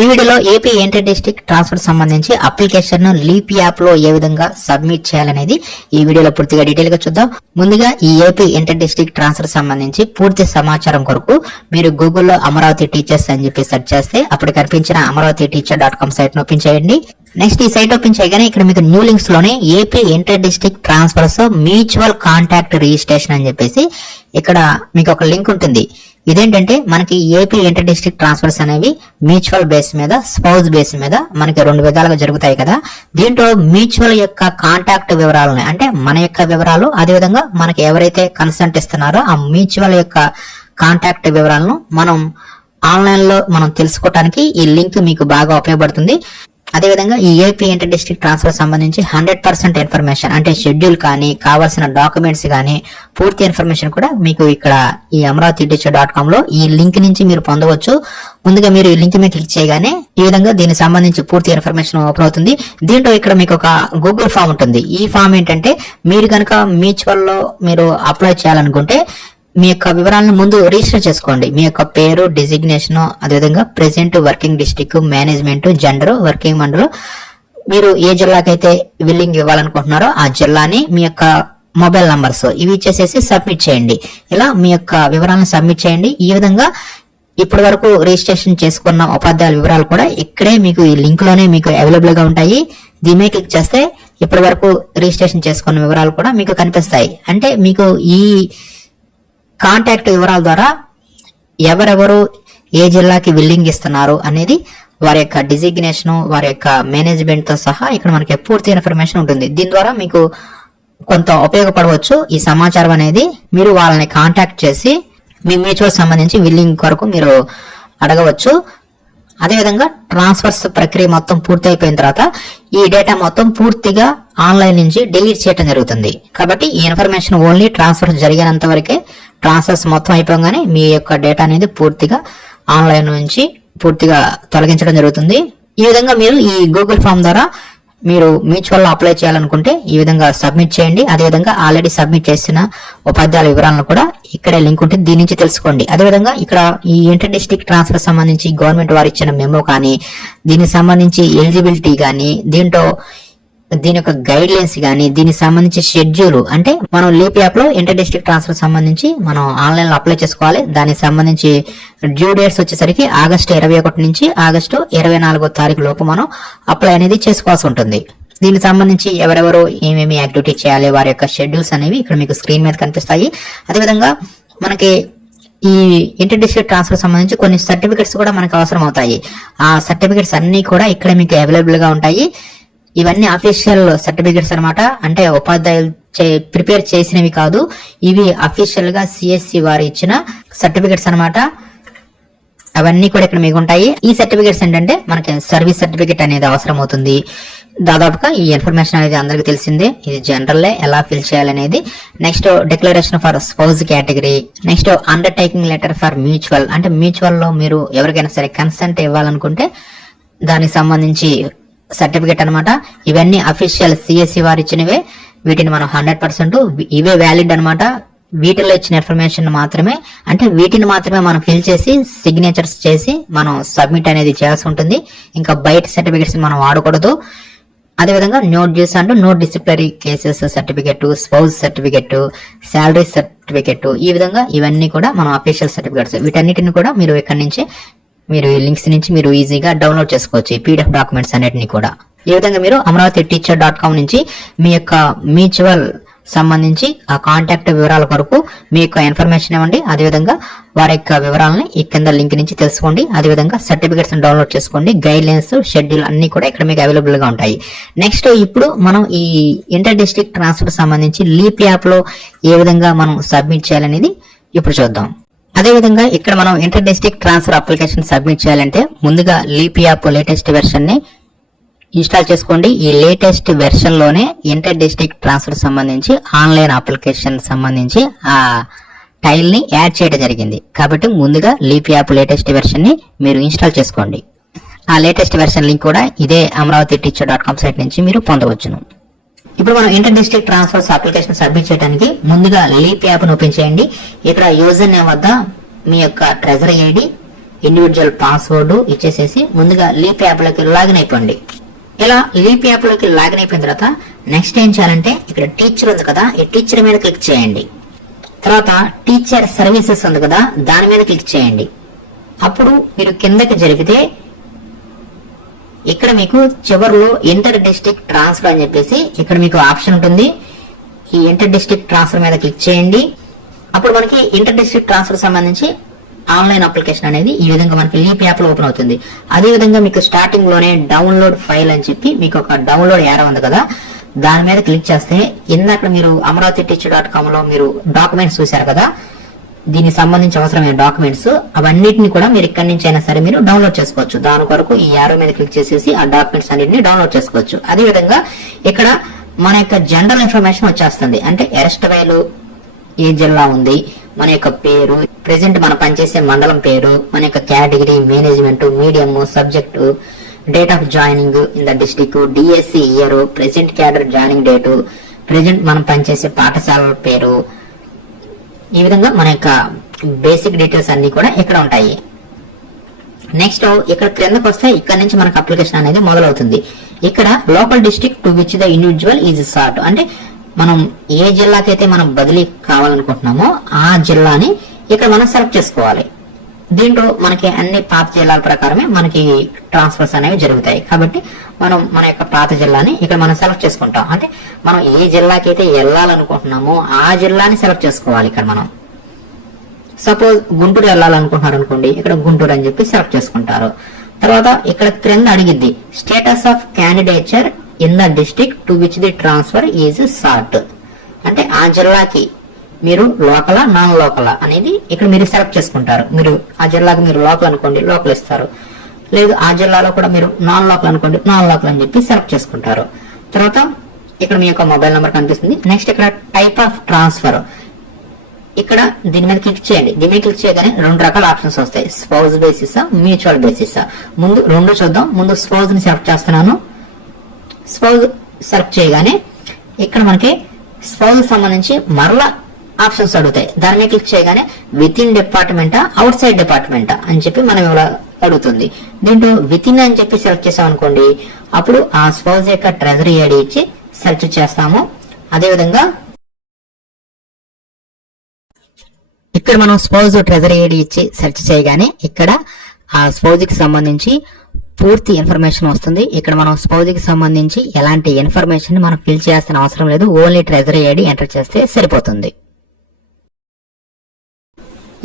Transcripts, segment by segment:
ఈ వీడియోలో AP inter district transfer సంబంధించి అప్లికేషన్ ను లీప్ యాప్ లో ఏ విధంగా సబ్మిట్ చేయాలనేది ఈ వీడియోలో పూర్తిగా డీటెయిల్ గా చూద్దాం. ముందుగా ఈ ఏపీ ఇంటర్ డిస్ట్రిక్ట్ ట్రాన్స్ఫర్ సంబంధించి పూర్తి సమాచారం కొరకు మీరు గూగుల్లో అమరావతి టీచర్స్ అని చెప్పి సెర్చ్ చేస్తే అప్పుడు కనిపించిన amravatiteacher.com సైట్ ను ఓపెన్ చేయండి. నెక్స్ట్ ఈ సైట్ ఓపెన్ చేయగానే ఇక్కడ మీకు న్యూ లింక్స్ లోనే AP inter district transfers mutual contact registration అని చెప్పేసి ఇక్కడ మీకు ఒక లింక్ ఉంటుంది. ఇదేంటంటే మనకి ఏపీ ఇంటర్ డిస్ట్రిక్ట్ ట్రాన్స్ఫర్స్ అనేవి మ్యూచువల్ బేస్ మీద, స్పౌజ్ బేస్ మీద మనకి రెండు విధాలుగా జరుగుతాయి కదా. దీంట్లో మ్యూచువల్ యొక్క కాంటాక్ట్ వివరాలని అంటే మన యొక్క వివరాలు, అదేవిధంగా మనకి ఎవరైతే కన్సెంట్ ఇస్తున్నారో ఆ మ్యూచువల్ యొక్క కాంటాక్ట్ వివరాలను మనం ఆన్లైన్ లో మనం తెలుసుకోవడానికి ఈ లింక్ మీకు బాగా ఉపయోగపడుతుంది. అదేవిధంగా ఈ ఏపీ ఇంటర్ డిస్ట్రిక్ట్ ట్రాన్స్ఫర్ సంబంధించి 100% ఇన్ఫర్మేషన్ అంటే షెడ్యూల్ కానీ, కావాల్సిన డాక్యుమెంట్స్ కానీ, పూర్తి ఇన్ఫర్మేషన్ కూడా మీకు ఇక్కడ ఈ amravatiteacher.com లో ఈ లింక్ నుంచి మీరు పొందవచ్చు. ముందుగా మీరు ఈ లింక్ మీద క్లిక్ చేయగానే ఈ విధంగా దీనికి సంబంధించి పూర్తి ఇన్ఫర్మేషన్ ఓపెన్ అవుతుంది. దీంట్లో ఇక్కడ మీకు ఒక గూగుల్ ఫామ్ ఉంటుంది. ఈ ఫామ్ ఏంటంటే మీరు కనుక మ్యూచువల్ లో మీరు అప్లై చేయాలనుకుంటే మీ యొక్క వివరాలను ముందు రిజిస్టర్ చేసుకోండి. మీ యొక్క పేరు, డిజిగ్నేషన్, అదేవిధంగా present working district, management, gender, working మండలం, మీరు ఏ జిల్లాకైతే విల్లింగ్ ఇవ్వాలనుకుంటున్నారో ఆ జిల్లాని, మీ యొక్క మొబైల్ నంబర్స్ ఇవి ఇచ్చేసేసి సబ్మిట్ చేయండి. ఇలా మీ యొక్క వివరాలను సబ్మిట్ చేయండి. ఈ విధంగా ఇప్పటి వరకు రిజిస్ట్రేషన్ చేసుకున్న ఉపాధ్యాయుల వివరాలు కూడా ఇక్కడే మీకు ఈ లింక్ లోనే మీకు అవైలబుల్ గా ఉంటాయి. దీని మీద క్లిక్ చేస్తే ఇప్పటి వరకు రిజిస్ట్రేషన్ చేసుకున్న వివరాలు కూడా మీకు కనిపిస్తాయి. అంటే మీకు ఈ కాంటాక్ట్ వివరాల ద్వారా ఎవరెవరు ఏ జిల్లాకి విల్లింగ్ ఇస్తున్నారు అనేది, వారి యొక్క డిజిగ్నేషన్, వారి యొక్క మేనేజ్మెంట్ తో సహా ఇక్కడ మనకి పూర్తి ఇన్ఫర్మేషన్ ఉంటుంది. దీని ద్వారా మీకు కొంత ఉపయోగపడవచ్చు. ఈ సమాచారం అనేది మీరు వాళ్ళని కాంటాక్ట్ చేసి మీ మ్యూచువల్ సంబంధించి విల్లింగ్ కొరకు మీరు అడగవచ్చు. అదేవిధంగా ట్రాన్స్ఫర్స్ ప్రక్రియ మొత్తం పూర్తి అయిపోయిన తర్వాత ఈ డేటా మొత్తం పూర్తిగా ఆన్లైన్ నుంచి డిలీట్ చేయడం జరుగుతుంది. కాబట్టి ఈ ఇన్ఫర్మేషన్ ఓన్లీ ట్రాన్స్ఫర్ జరిగినంత వరకే, ట్రాన్స్ఫర్స్ మొత్తం అయిపోగానే మీ యొక్క డేటా అనేది పూర్తిగా ఆన్లైన్ నుంచి పూర్తిగా తొలగించడం జరుగుతుంది. ఈ విధంగా మీరు ఈ గూగుల్ ఫామ్ ద్వారా మీరు మ్యూచువల్ లో అప్లై చేయాలనుకుంటే ఈ విధంగా సబ్మిట్ చేయండి. అదేవిధంగా ఆల్రెడీ సబ్మిట్ చేసిన ఉపాధ్యాయుల వివరాలను కూడా ఇక్కడే లింక్ ఉంటుంది, దీని నుంచి తెలుసుకోండి. అదేవిధంగా ఇక్కడ ఈ ఇంటర్ డిస్ట్రిక్ట్ ట్రాన్స్ఫర్ సంబంధించి గవర్నమెంట్ వారు ఇచ్చిన మెమో కానీ, దీనికి సంబంధించి ఎలిజిబిలిటీ కానీ, దీని యొక్క గైడ్ లైన్స్ కానీ, దీనికి సంబంధించి షెడ్యూల్ అంటే మనం లీప్ యాప్ లో ఇంటర్ డిస్ట్రిక్ట్ ట్రాన్స్ఫర్ సంబంధించి మనం ఆన్లైన్ లో అప్లై చేసుకోవాలి. దానికి సంబంధించి డ్యూ డేట్స్ వచ్చేసరికి ఆగస్టు 21 నుంచి ఆగస్టు 24వ తారీఖు లోపు మనం అప్లై అనేది చేసుకోవాల్సి ఉంటుంది. దీనికి సంబంధించి ఎవరెవరు ఏమేమి యాక్టివిటీ చేయాలి, వారి యొక్క షెడ్యూల్స్ అనేవి ఇక్కడ మీకు స్క్రీన్ మీద కనిపిస్తాయి. అదేవిధంగా మనకి ఈ ఇంటర్ డిస్ట్రిక్ట్ ట్రాన్స్ఫర్ సంబంధించి కొన్ని సర్టిఫికెట్స్ కూడా మనకు అవసరం అవుతాయి. ఆ సర్టిఫికెట్స్ అన్ని కూడా ఇక్కడ మీకు అవైలబుల్ గా ఉంటాయి. ఇవన్నీ అఫీషియల్ సర్టిఫికెట్స్ అన్నమాట. అంటే ఉపాధ్యాయులు ప్రిపేర్ చేసినవి కాదు, ఇవి అఫీషియల్ గా సిఎస్సి వారు ఇచ్చిన సర్టిఫికెట్స్ అన్నమాట. అవన్నీ కూడా ఇక్కడ మీకు ఉంటాయి. ఈ సర్టిఫికెట్స్ ఏంటంటే మనకి సర్వీస్ సర్టిఫికెట్ అనేది అవసరం అవుతుంది. దాదాపుగా ఈ ఇన్ఫర్మేషన్ అనేది అందరికి తెలిసిందే. ఇది జనరల్ ఎలా ఫిల్ చేయాలనేది. Next declaration for spouse category, next undertaking letter for mutual అంటే మ్యూచువల్ లో మీరు ఎవరికైనా సరే కన్సెంట్ ఇవ్వాలనుకుంటే దానికి సంబంధించి సర్టిఫికెట్ అన్నమాట. ఇవన్నీ అఫీషియల్ సిఎస్సి వారు ఇచ్చినవే. వీటిని మనం 100% ఇవే వ్యాలిడ్ అన్నమాట. వీటిలో ఇచ్చిన ఇన్ఫర్మేషన్ మాత్రమే, అంటే వీటిని మాత్రమే మనం ఫిల్ చేసి సిగ్నేచర్స్ చేసి మనం సబ్మిట్ అనేది చేయాల్సి ఉంటుంది. ఇంకా బయట సర్టిఫికెట్స్ మనం వాడకూడదు. అదేవిధంగా నో డ్యూస్ అంటూ no disciplinary cases certificate, spouse certificate, salary certificate, ఈ విధంగా ఇవన్నీ కూడా మనం అఫీషియల్ సర్టిఫికెట్స్. వీటన్నిటిని కూడా మీరు ఇక్కడ నుంచి మీరు ఈ లింక్స్ నుంచి మీరు ఈజీగా డౌన్లోడ్ చేసుకోవచ్చు ఈ పీడిఎఫ్ డాక్యుమెంట్స్ అన్నిటిని కూడా. ఈ విధంగా మీరు amravatiteacher.com నుంచి మీ యొక్క మ్యూచువల్ సంబంధించి ఆ కాంటాక్ట్ వివరాల కొరకు మీ యొక్క ఇన్ఫర్మేషన్ ఇవ్వండి. అదేవిధంగా వారి యొక్క వివరాలని ఈ కింద లింక్ నుంచి తెలుసుకోండి. అదేవిధంగా సర్టిఫికెట్స్ డౌన్లోడ్ చేసుకోండి. గైడ్ లైన్స్, షెడ్యూల్ అన్ని కూడా ఇక్కడ మీకు అవైలబుల్ గా ఉంటాయి. నెక్స్ట్ ఇప్పుడు మనం ఈ ఇంటర్ డిస్ట్రిక్ట్ ట్రాన్స్ఫర్ సంబంధించి లీప్ యాప్ లో ఏ విధంగా మనం సబ్మిట్ చేయాలనేది ఇప్పుడు చూద్దాం. అదేవిధంగా ఇక్కడ మనం inter district transfer application submit చేయాలంటే ముందుగా లీప్ యాప్ లేటెస్ట్ వెర్షన్ ని ఇన్స్టాల్ చేసుకోండి. ఈ లేటెస్ట్ వెర్షన్ లోనే ఇంటర్ డిస్ట్రిక్ట్ ట్రాన్స్ఫర్ సంబంధించి ఆన్లైన్ అప్లికేషన్ సంబంధించి ఆ టైల్ ని యాడ్ చేయడం జరిగింది. కాబట్టి ముందుగా లీప్ యాప్ లేటెస్ట్ వెర్షన్ ని మీరు ఇన్స్టాల్ చేసుకోండి. ఆ లేటెస్ట్ వెర్షన్ లింక్ కూడా ఇదే amravatiteacher.com సైట్ నుంచి మీరు పొందవచ్చును. ఇప్పుడు మనం inter district transfers application submit చేయడానికి ముందుగా లీప్ యాప్ ను ఓపెన్ చేయండి. ఇక్కడ యూజర్ నేమ్ వద్ద మీ యొక్క ట్రెజరీ ఐడి, ఇండివిజువల్ పాస్వర్డ్ ఇచ్చేసేసి ముందుగా లీప్ యాప్ లోకి లాగిన్ అయిపోండి. ఇలా లీప్ యాప్ లోకి లాగిన్ అయిపోయిన తర్వాత నెక్స్ట్ ఏం చేయాలంటే ఇక్కడ టీచర్ ఉంది కదా, ఈ టీచర్ మీద క్లిక్ చేయండి. తర్వాత టీచర్ సర్వీసెస్ ఉంది కదా, దాని మీద క్లిక్ చేయండి. అప్పుడు మీరు కిందకి జరిగితే ఇక్కడ మీకు చివరిలో ఇంటర్ డిస్ట్రిక్ట్ ట్రాన్స్ఫర్ అని చెప్పేసి ఇక్కడ మీకు ఆప్షన్ ఉంటుంది. ఈ ఇంటర్ డిస్ట్రిక్ట్ ట్రాన్స్ఫర్ మీద క్లిక్ చేయండి. అప్పుడు మనకి ఇంటర్ డిస్ట్రిక్ట్ ట్రాన్స్ఫర్ సంబంధించి ఆన్లైన్ అప్లికేషన్ అనేది ఈ విధంగా మనకి లీప్ యాప్ లో ఓపెన్ అవుతుంది. అదే విధంగా మీకు స్టార్టింగ్ లోనే డౌన్లోడ్ ఫైల్ అని చెప్పి మీకు ఒక డౌన్లోడ్ యారో ఉంది కదా, దాని మీద క్లిక్ చేస్తే ఇందాక మీరు amravati.teach.com లో మీరు డాక్యుమెంట్స్ చూశారు కదా, దీనికి సంబంధించి అవసరమైన డాక్యుమెంట్స్ అవన్నిటిని కూడా మీరు ఇక్కడి నుంచి అయినా సరే మీరు డౌన్లోడ్ చేసుకోవచ్చు. దాని కొరకు ఈ యారో మీద క్లిక్ చేసేసి ఆ డాక్యుమెంట్స్ అన్నిటిని డౌన్లోడ్ చేసుకోవచ్చు. అదే విధంగా ఇక్కడ మన యొక్క జనరల్ ఇన్ఫర్మేషన్ వచ్చేస్తుంది. అంటే అరెస్ట్ వేలు ఏ జిల్లా ఉంది, మన యొక్క పేరు, ప్రెసెంట్ మనం పనిచేసే మండలం పేరు, మన యొక్క category, management, medium, subject, date of joining in the district, DSC year, present cadre joining date, present మనం పనిచేసే పాఠశాల పేరు, ఈ విధంగా మన యొక్క బేసిక్ డీటెయిల్స్ అన్ని కూడా ఇక్కడ ఉంటాయి. నెక్స్ట్ ఇక్కడ క్రిందకు వస్తే ఇక్కడ నుంచి మనకు అప్లికేషన్ అనేది మొదలవుతుంది. ఇక్కడ local district to which the individual is sought, అంటే మనం ఏ జిల్లాకైతే మనం బదిలీ కావాలనుకుంటున్నామో ఆ జిల్లాని ఇక్కడ మనం సెలెక్ట్ చేసుకోవాలి. దీంట్లో మనకి అన్ని పాత జిల్లాల ప్రకారమే మనకి ట్రాన్స్ఫర్స్ అనేవి జరుగుతాయి. కాబట్టి మనం మన యొక్క పాత జిల్లాని ఇక్కడ మనం సెలెక్ట్ చేసుకుంటాం. అంటే మనం ఏ జిల్లాకైతే వెళ్ళాలనుకుంటున్నామో ఆ జిల్లాని సెలెక్ట్ చేసుకోవాలి. ఇక్కడ మనం సపోజ్ గుంటూరు వెళ్ళాలనుకుంటున్నారు అనుకోండి, ఇక్కడ గుంటూరు అని చెప్పి సెలెక్ట్ చేసుకుంటారు. తర్వాత ఇక్కడ క్రింద అడిగిద్ది status of candidature in the district to which the transfer is sought, అంటే ఆ జిల్లాకి మీరు లోకలా నాన్ లోకలా అనేది ఇక్కడ మీరు సెలెక్ట్ చేసుకుంటారు. మీరు ఆ జిల్లాకు మీరు లోకల్ అనుకోండి, లోకల్ ఇస్తారు. లేదు ఆ జిల్లాలో కూడా మీరు నాన్ లోకల్ అనుకోండి, నాన్ లోకల్ అని చెప్పి సెలెక్ట్ చేసుకుంటారు. తర్వాత ఇక్కడ మీ యొక్క మొబైల్ నెంబర్ కనిపిస్తుంది. నెక్స్ట్ ఇక్కడ టైప్ ఆఫ్ ట్రాన్స్ఫర్, ఇక్కడ దీని మీద క్లిక్ చేయండి. దీని మీద క్లిక్ చేయగానే రెండు రకాల ఆప్షన్స్ వస్తాయి, స్పౌజ్ బేసిస్, మ్యూచువల్ బేసిస్. ముందు రెండు చూద్దాం. ముందు స్పౌజ్ ని సెలెక్ట్ చేస్తున్నాను. స్పౌజ్ సెలెక్ట్ చేయగానే ఇక్కడ మనకి స్పౌజ్ సంబంధించి మరలా ఆప్షన్స్ అడుగుతాయి. దాని మీద క్లిక్ చేయగానే విత్ ఇన్ డిపార్ట్మెంటా, అవుట్ సైడ్ డిపార్ట్మెంటా అని చెప్పి మనం ఇలా అడుగుతుంది. దీంట్లో విత్ ఇన్ అని చెప్పి సెలెక్ట్ చేసాం అనుకోండి, అప్పుడు ఆ స్పౌజ్ యొక్క ట్రెజరీ ఐడి ఇచ్చి సెర్చ్ చేస్తాము. అదేవిధంగా ఇక్కడ మనం స్పౌజ్ ట్రెజరీ ఐడి ఇచ్చి సెర్చ్ చేయగానే ఇక్కడ ఆ స్పౌజ్ కి సంబంధించి పూర్తి ఇన్ఫర్మేషన్ వస్తుంది. ఇక్కడ మనం స్పౌజ్ కి సంబంధించి ఎలాంటి ఇన్ఫర్మేషన్ మనం ఫిల్ చేయాల్సిన అవసరం లేదు, ఓన్లీ ట్రెజరీ ఐడి ఎంటర్ చేస్తే సరిపోతుంది.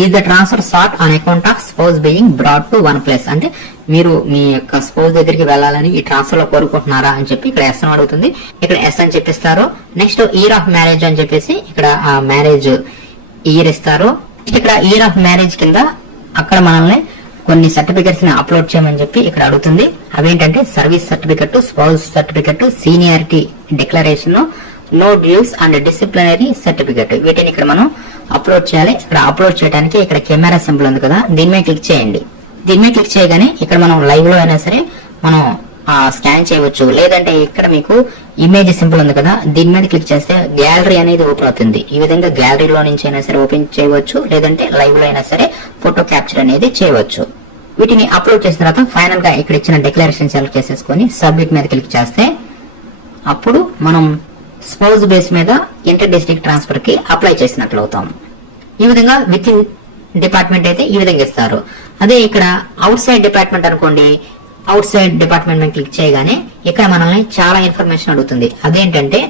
Is the transfer sort on account of spouse being brought to one place, అంటే మీరు మీ యొక్క స్పౌజ్ దగ్గరికి వెళ్ళాలని ఈ ట్రాన్స్ఫర్ లో కోరుకుంటున్నారా అని చెప్పి ఇక్కడ ఎస్ అని అడుగుతుంది. ఇక్కడ ఎస్ అని చెప్పిస్తారు. నెక్స్ట్ ఇయర్ ఆఫ్ మ్యారేజ్ అని చెప్పేసి ఇక్కడ ఆ మ్యారేజ్ ఇయర్ ఇస్తారు. ఇక్కడ ఇయర్ ఆఫ్ మ్యారేజ్ కింద అక్కడ మనల్ని కొన్ని సర్టిఫికెట్స్ ని అప్లోడ్ చేయమని చెప్పి ఇక్కడ అడుగుతుంది. అవేంటంటే service certificate, spouse certificate, seniority declaration, no dues and disciplinary certificate, వీటిని ఇక్కడ మనం అప్లోడ్ చేయాలి. ఇక్కడ అప్లోడ్ చేయడానికి ఇక్కడ కెమెరా సింబల్ ఉంది కదా, దీని మీద క్లిక్ చేయండి. దీని మీద క్లిక్ చేయగానే ఇక్కడ మనం లైవ్ లో అయినా సరే మనం స్కాన్ చేయవచ్చు. లేదంటే ఇక్కడ మీకు ఇమేజ్ సింబల్ ఉంది కదా, దీని మీద క్లిక్ చేస్తే గ్యాలరీ అనేది ఓపెన్ అవుతుంది. ఈ విధంగా గ్యాలరీలో నుంచి అయినా సరే ఓపెన్ చేయవచ్చు, లేదంటే లైవ్ లో అయినా సరే ఫోటో క్యాప్చర్ అనేది చేయవచ్చు. వీటిని అప్లోడ్ చేసిన తర్వాత ఫైనల్ గా ఇక్కడ ఇచ్చిన డిక్లరేషన్ సెలెక్ట్ చేసేసుకొని సబ్మిట్ మీద క్లిక్ చేస్తే అప్పుడు మనం స్పౌజ్ బేస్ మీద ఇంటర్ డిస్ట్రిక్ట్ ట్రాన్స్ఫర్ కి అప్లై చేసినట్లు అవుతాం. ఈ విధంగా విత్ ఇన్ డిపార్ట్మెంట్ అయితే ఈ విధంగా ఇస్తారు. అదే ఇక్కడ అవుట్ సైడ్ డిపార్ట్మెంట్ అనుకోండి, అవుట్ సైడ్ డిపార్ట్మెంట్ మీద క్లిక్ చేయగానే ఇక్కడ మనల్ని చాలా ఇన్ఫర్మేషన్ అడుగుతుంది. అదేంటంటే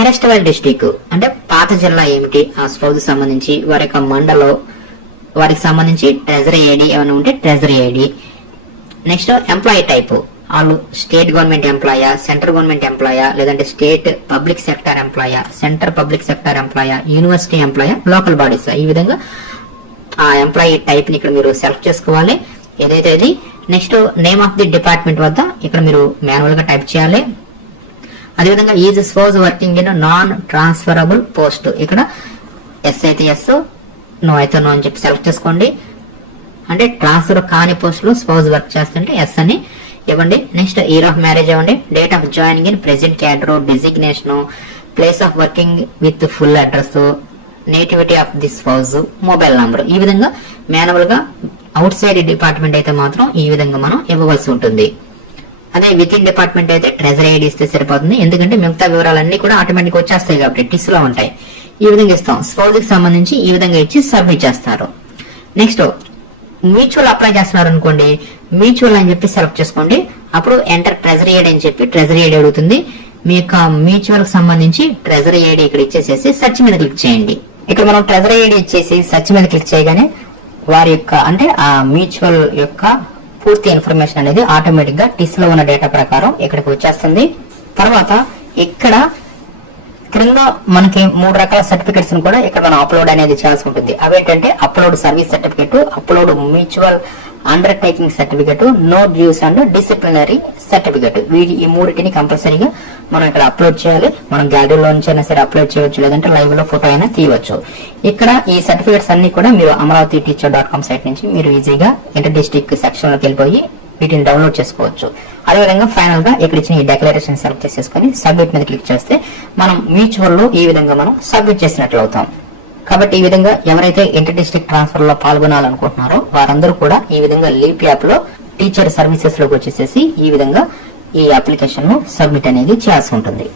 అరెస్ట్ వేల్ డిస్ట్రిక్ట్ అంటే పాత జిల్లా ఏమిటి, ఆ స్పౌజ్ సంబంధించి వారి యొక్క మండలం, వారికి సంబంధించి ట్రెజరీ ఐడి ఏమైనా ఉంటే treasury ID. Next employee type, వాళ్ళు స్టేట్ గవర్నమెంట్ ఎంప్లాయా, సెంట్రల్ గవర్నమెంట్ ఎంప్లాయా, లేదంటే స్టేట్ పబ్లిక్ సెక్టర్ ఎంప్లాయా, సెంటర్ పబ్లిక్ సెక్టర్ ఎంప్లాయా, యూనివర్సిటీ ఎంప్లాయా, లోకల్ బాడీస్. ఈ విధంగా ఆ ఎంప్లాయీ టైప్ ని ఇక్కడ మీరు సెలెక్ట్ చేసుకోవాలి ఏదైతే అది. Next name of the department వద్ద ఇక్కడ మీరు మాన్యువల్ గా టైప్ చేయాలి. అదేవిధంగా is spouse working in non transferable post, ఇక్కడ ఎస్ అయితే ఎస్, నో అయితే నో అని చెప్పి సెలెక్ట్ చేసుకోండి. అంటే ట్రాన్స్ఫర్ కాని పోస్ట్ లో స్పౌజ్ వర్క్ చేస్తుంటే ఎస్ అని ఇవ్వండి. నెక్స్ట్ ఇయర్ ఆఫ్ మ్యారేజ్ ఇవ్వండి. Date of joining in present cadre, designation, place of working with full address, nativity of the spouse, mobile number. ఈ విధంగా మాన్యువల్ గా అవుట్ సైడ్ డిపార్ట్మెంట్ అయితే మాత్రం ఈ విధంగా మనం ఇవ్వవలసి ఉంటుంది. అదే విత్ ఇన్ డిపార్ట్మెంట్ అయితే ట్రెజరీ ఐడి ఇస్తే సరిపోతుంది, ఎందుకంటే మిగతా వివరాలన్నీ కూడా ఆటోమేటిక్ వచ్చేస్తాయి కాబట్టి టిస్ లో ఉంటాయి. ఈ విధంగా ఇస్తాం. స్పౌజ్ కి సంబంధించి ఈ విధంగా ఇచ్చి సబ్మిట్ చేస్తారు. నెక్స్ట్ మ్యూచువల్ అప్లై చేస్తున్నారు అనుకోండి, మ్యూచువల్ అని చెప్పి సెలెక్ట్ చేసుకోండి. అప్పుడు ఎంటర్ ట్రెజరీ ఐడి అని చెప్పి ట్రెజరీ ఐడి అడుగుతుంది. మీ యొక్క మ్యూచువల్ కి సంబంధించి ట్రెజరీ ఐడి ఇక్కడ ఇచ్చేసేసి సెర్చ్ మీద క్లిక్ చేయండి. ఇక్కడ మనం ట్రెజరీ ఐడి ఇచ్చేసి సెర్చ్ మీద క్లిక్ చేయగానే వారి యొక్క అంటే ఆ మ్యూచువల్ యొక్క పూర్తి ఇన్ఫర్మేషన్ అనేది ఆటోమేటిక్ గా టిస్ లో ఉన్న డేటా ప్రకారం ఇక్కడికి వచ్చేస్తుంది. తర్వాత ఇక్కడ క్రింద మనకి 3 రకాల సర్టిఫికెట్స్ కూడా ఇక్కడ మనం అప్లోడ్ అనేది చేయాల్సి ఉంటుంది. అవేంటంటే upload service certificate, upload mutual undertaking certificate, no dues and disciplinary certificate. ఈ మూడింటిని కంపల్సరీగా మనం ఇక్కడ అప్లోడ్ చేయాలి. మనం గ్యాలరీలో నుంచి అయినా సరే అప్లోడ్ చేయవచ్చు, లేదంటే లైవ్ లో ఫోటో అయినా తీయవచ్చు. ఇక్కడ ఈ సర్టిఫికెట్స్ అన్ని కూడా మీరు amravati.teacher.com సైట్ నుంచి మీరు ఈజీగా ఇంటర్ డిస్ట్రిక్ట్ సెక్షన్ లోకి వెళ్ళిపోయి వీటిని డౌన్లోడ్ చేసుకోవచ్చు. అదేవిధంగా ఫైనల్ గా ఇక్కడ ఇచ్చిన ఈ డెక్లరేషన్ సెలెక్ట్ చేసేసుకుని సబ్మిట్ మీద క్లిక్ చేస్తే మనం మ్యూచువల్ లో ఈ విధంగా మనం సబ్మిట్ చేసినట్లు అవుతాం. కాబట్టి ఈ విధంగా ఎవరైతే ఇంటర్ డిస్ట్రిక్ట్ ట్రాన్స్ఫర్ లో పాల్గొనాలనుకుంటున్నారో వారందరూ కూడా ఈ విధంగా లీప్ యాప్ లో టీచర్ సర్వీసెస్ లోకి వచ్చేసేసి ఈ విధంగా ఈ అప్లికేషన్ ను సబ్మిట్ అనేది చేయాల్సి ఉంటుంది.